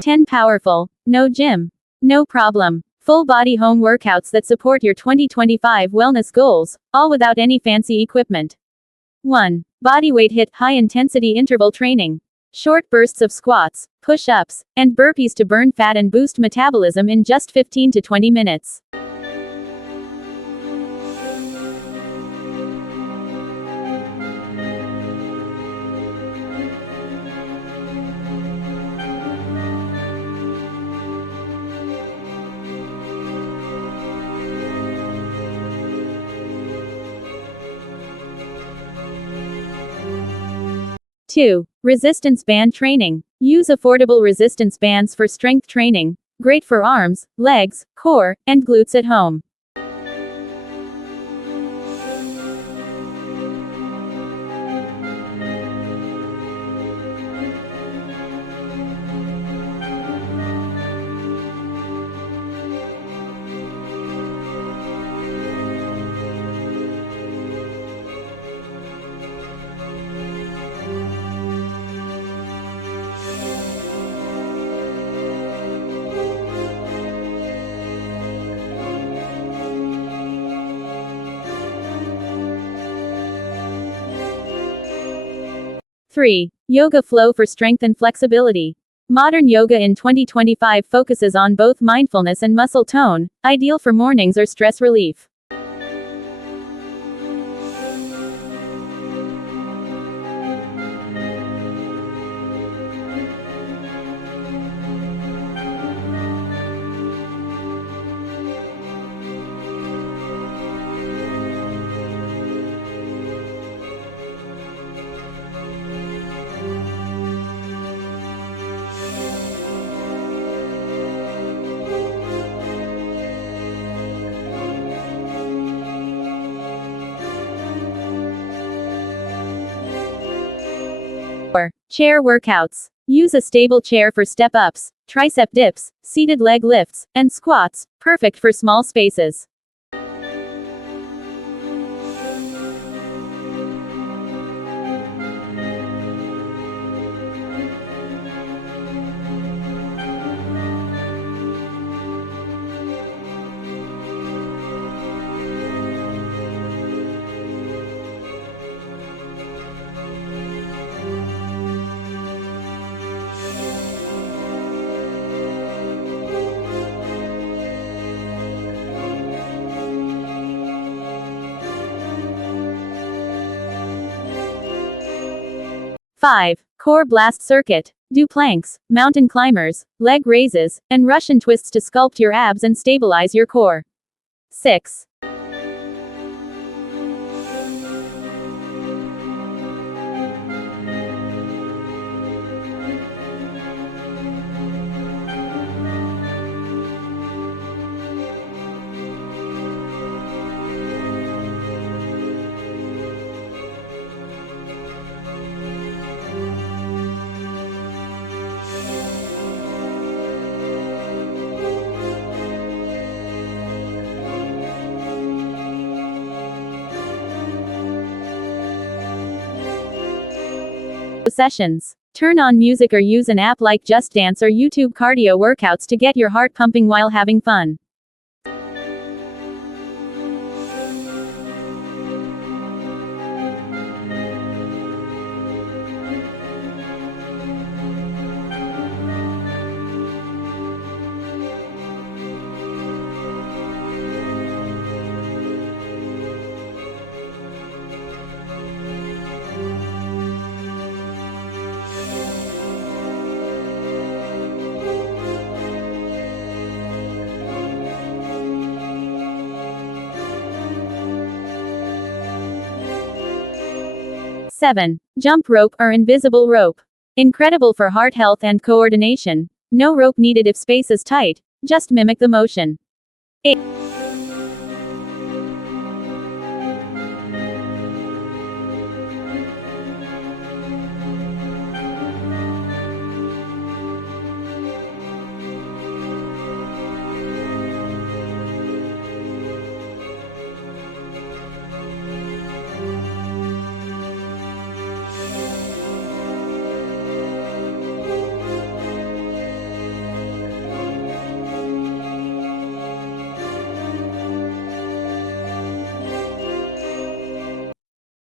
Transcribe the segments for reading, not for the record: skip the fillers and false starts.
10 powerful, no gym, no problem, full body home workouts that support your 2025 wellness goals, all without any fancy equipment. 1. Bodyweight HIIT high intensity interval training. Short bursts of squats, push-ups, and burpees to burn fat and boost metabolism in just 15 to 20 minutes. 2. Resistance band training. Use affordable resistance bands for strength training, great for arms, legs, core, and glutes at home. 3. Yoga flow for strength and flexibility. Modern yoga in 2025 focuses on both mindfulness and muscle tone, ideal for mornings or stress relief. 4. Chair workouts. Use a stable chair for step-ups, tricep dips, seated leg lifts, and squats, perfect for small spaces. 5. Core blast circuit. Do planks, mountain climbers, leg raises, and Russian twists to sculpt your abs and stabilize your core. 6. Sessions. Turn on music or use an app like Just Dance or YouTube cardio workouts to get your heart pumping while having fun. 7. Jump rope or invisible rope. Incredible for heart health and coordination. No rope needed if space is tight, just mimic the motion. 8.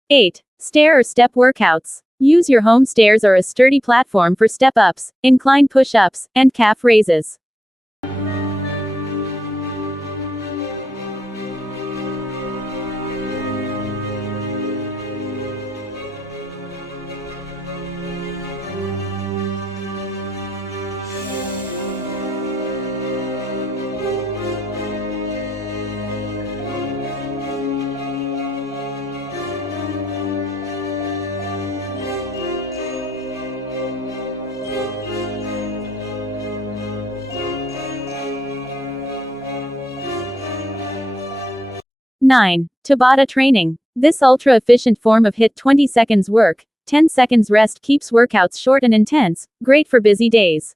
8. Stair or step workouts. Use your home stairs or a sturdy platform for step-ups, incline push-ups, and calf raises. 9. Tabata training. This ultra-efficient form of HIIT 20 seconds work, 10 seconds rest keeps workouts short and intense, great for busy days.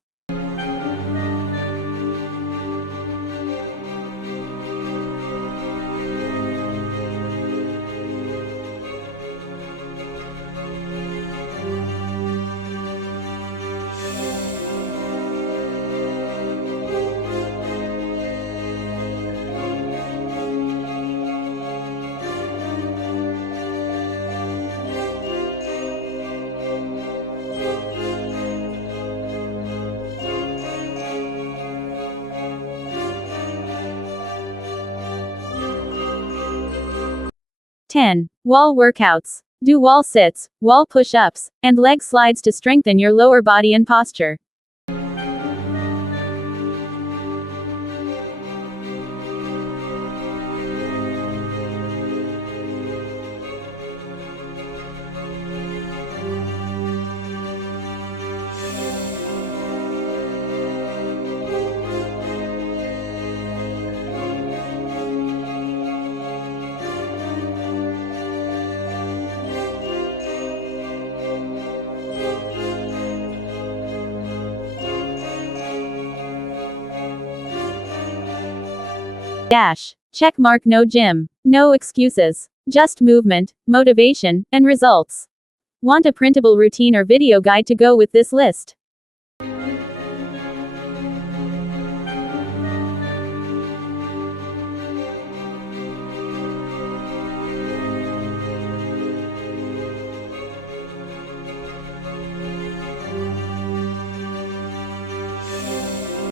Ten. Wall workouts. Do wall sits, wall push-ups, and leg slides to strengthen your lower body and posture. Dash. Check mark. No gym. No excuses. Just movement, motivation, and results. Want a printable routine or video guide to go with this list?